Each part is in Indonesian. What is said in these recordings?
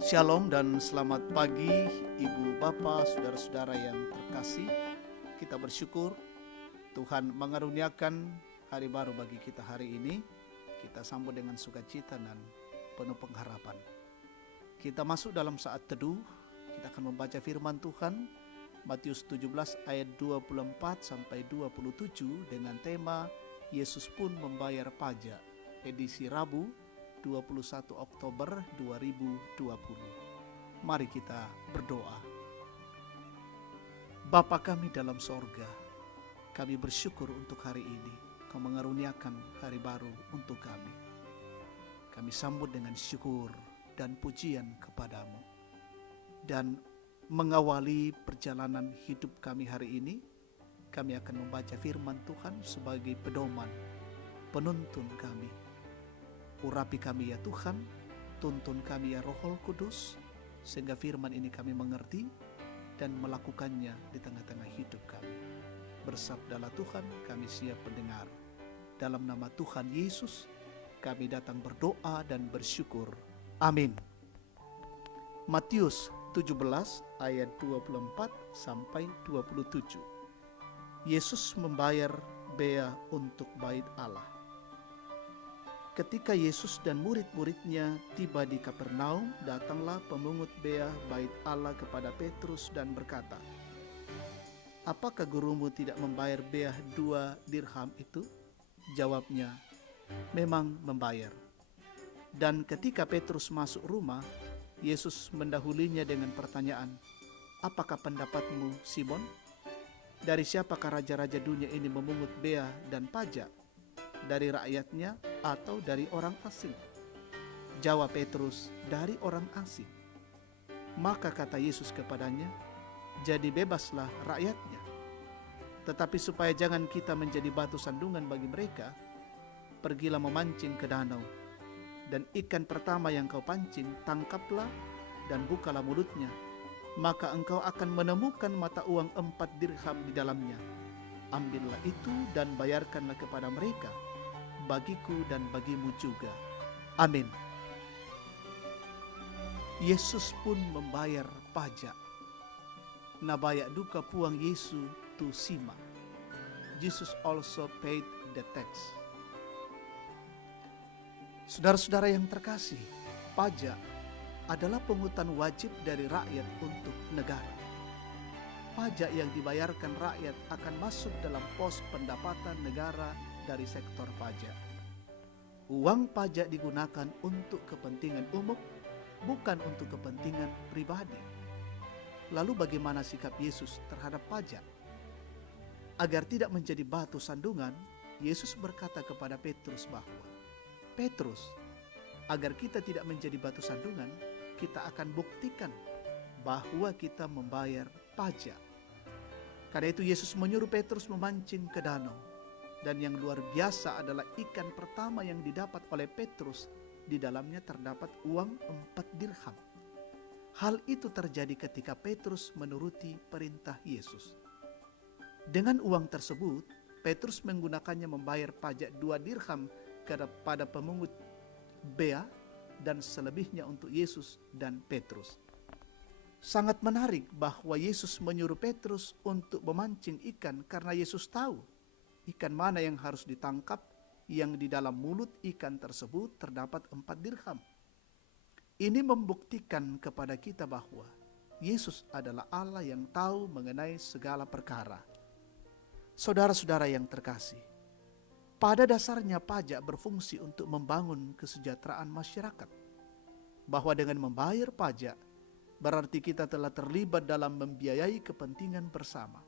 Shalom dan selamat pagi Ibu Bapa, saudara-saudara yang terkasih. Kita bersyukur Tuhan mengaruniakan hari baru bagi kita hari ini. Kita sambut dengan sukacita dan penuh pengharapan. Kita masuk dalam saat teduh. Kita akan membaca firman Tuhan Matius 17 ayat 24 sampai 27 dengan tema Yesus pun membayar pajak, edisi Rabu 21 Oktober 2020. Mari kita berdoa. Bapa kami dalam sorga, kami bersyukur untuk hari ini. Kau mengaruniakan hari baru untuk kami. Kami sambut dengan syukur dan pujian kepadamu. Dan mengawali perjalanan hidup kami hari ini, kami akan membaca firman Tuhan sebagai pedoman, penuntun kami. Urapi kami ya Tuhan, tuntun kami ya Roh Kudus, sehingga firman ini kami mengerti dan melakukannya di tengah-tengah hidup kami. Bersabdalah Tuhan, kami siap mendengar. Dalam nama Tuhan Yesus, kami datang berdoa dan bersyukur. Amin. Matius 17 ayat 24 sampai 27. Yesus membayar bea untuk bait Allah. Ketika Yesus dan murid-muridnya tiba di Kapernaum, datanglah pemungut bea bait Allah kepada Petrus dan berkata, "Apakah gurumu tidak membayar bea 2 dirham itu?" Jawabnya, "Memang membayar." Dan ketika Petrus masuk rumah, Yesus mendahulinya dengan pertanyaan, "Apakah pendapatmu, Simon? Dari siapakah raja-raja dunia ini memungut bea dan pajak? Dari rakyatnya atau dari orang asing?" Jawab Petrus, "Dari orang asing." Maka kata Yesus kepadanya, "Jadi bebaslah rakyatnya. Tetapi supaya jangan kita menjadi batu sandungan bagi mereka, pergilah memancing ke danau. Dan ikan pertama yang kau pancing, tangkaplah dan bukalah mulutnya. Maka engkau akan menemukan mata uang 4 dirham di dalamnya. Ambillah itu dan bayarkanlah kepada mereka, bagiku dan bagimu juga." Amin. Yesus pun membayar pajak. Nabayak duka puang Yesu tu sima. Jesus also paid the tax. Saudara-saudara yang terkasih, pajak adalah pungutan wajib dari rakyat untuk negara. Pajak yang dibayarkan rakyat akan masuk dalam pos pendapatan negara dari sektor pajak. Uang pajak digunakan untuk kepentingan umum, bukan untuk kepentingan pribadi. Lalu bagaimana sikap Yesus terhadap pajak? Agar tidak menjadi batu sandungan, Yesus berkata kepada Petrus bahwa, "Petrus, agar kita tidak menjadi batu sandungan, kita akan buktikan bahwa kita membayar pajak." Karena itu Yesus menyuruh Petrus memancing ke danau. Dan yang luar biasa adalah ikan pertama yang didapat oleh Petrus, di dalamnya terdapat uang 4 dirham. Hal itu terjadi ketika Petrus menuruti perintah Yesus. Dengan uang tersebut, Petrus menggunakannya membayar pajak 2 dirham kepada pemungut bea dan selebihnya untuk Yesus dan Petrus. Sangat menarik bahwa Yesus menyuruh Petrus untuk memancing ikan karena Yesus tahu ikan mana yang harus ditangkap, yang di dalam mulut ikan tersebut terdapat 4 dirham. Ini membuktikan kepada kita bahwa Yesus adalah Allah yang tahu mengenai segala perkara. Saudara-saudara yang terkasih, pada dasarnya pajak berfungsi untuk membangun kesejahteraan masyarakat. Bahwa dengan membayar pajak, berarti kita telah terlibat dalam membiayai kepentingan bersama.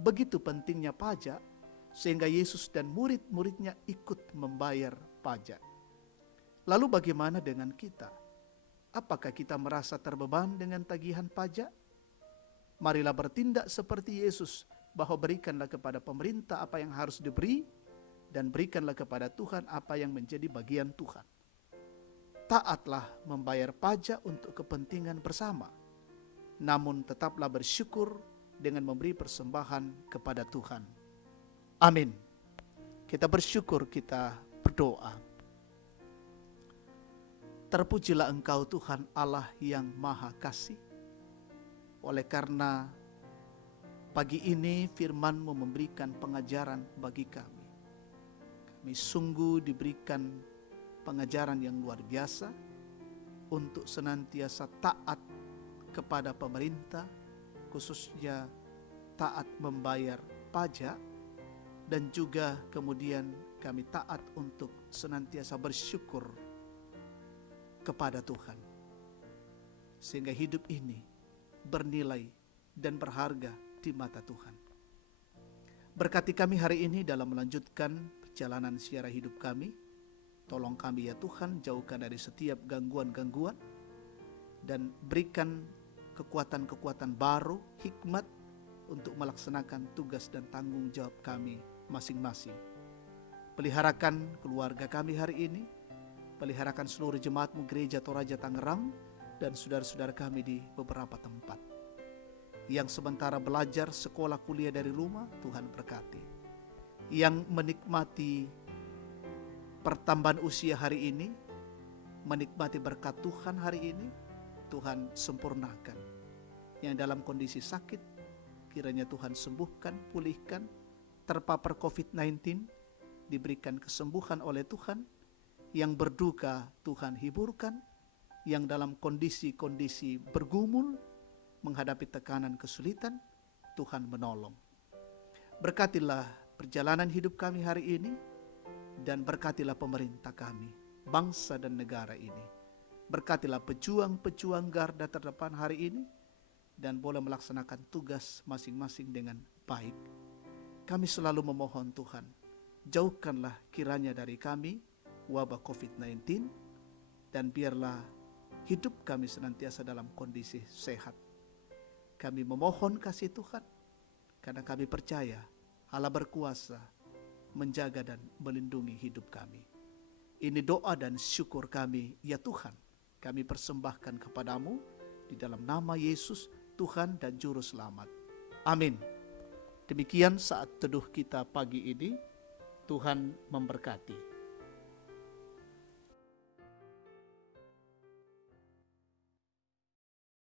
Begitu pentingnya pajak, sehingga Yesus dan murid-muridnya ikut membayar pajak. Lalu bagaimana dengan kita? Apakah kita merasa terbeban dengan tagihan pajak? Marilah bertindak seperti Yesus, bahwa berikanlah kepada pemerintah apa yang harus diberi, dan berikanlah kepada Tuhan apa yang menjadi bagian Tuhan. Taatlah membayar pajak untuk kepentingan bersama, namun tetaplah bersyukur dengan memberi persembahan kepada Tuhan. Amin. Kita bersyukur, kita berdoa. Terpujilah Engkau Tuhan Allah yang Maha Kasih. Oleh karena pagi ini firman-Mu memberikan pengajaran bagi kami. Kami sungguh diberikan pengajaran yang luar biasa untuk senantiasa taat kepada pemerintah, khususnya taat membayar pajak, dan juga kemudian kami taat untuk senantiasa bersyukur kepada Tuhan. Sehingga hidup ini bernilai dan berharga di mata Tuhan. Berkati kami hari ini dalam melanjutkan perjalanan siara hidup kami. Tolong kami ya Tuhan, jauhkan dari setiap gangguan-gangguan dan berikan kekuatan-kekuatan baru, hikmat untuk melaksanakan tugas dan tanggung jawab kami masing-masing. Peliharakan keluarga kami hari ini, peliharakan seluruh jemaat-Mu Gereja Toraja Tangerang dan saudara-saudara kami di beberapa tempat. Yang sementara belajar sekolah kuliah dari rumah, Tuhan berkati. Yang menikmati pertambahan usia hari ini, menikmati berkat Tuhan hari ini, Tuhan sempurnakan. Yang dalam kondisi sakit, kiranya Tuhan sembuhkan, pulihkan, terpapar COVID-19, diberikan kesembuhan oleh Tuhan. Yang berduka, Tuhan hiburkan. Yang dalam kondisi-kondisi bergumul, menghadapi tekanan kesulitan, Tuhan menolong. Berkatilah perjalanan hidup kami hari ini, dan berkatilah pemerintah kami, bangsa dan negara ini. Berkatilah pejuang-pejuang garda terdepan hari ini, dan boleh melaksanakan tugas masing-masing dengan baik. Kami selalu memohon Tuhan, jauhkanlah kiranya dari kami wabah COVID-19, dan biarlah hidup kami senantiasa dalam kondisi sehat. Kami memohon kasih Tuhan, karena kami percaya Allah berkuasa menjaga dan melindungi hidup kami. Ini doa dan syukur kami, ya Tuhan, kami persembahkan kepadamu di dalam nama Yesus, Tuhan dan Juru Selamat. Amin. Demikian saat teduh kita pagi ini. Tuhan memberkati.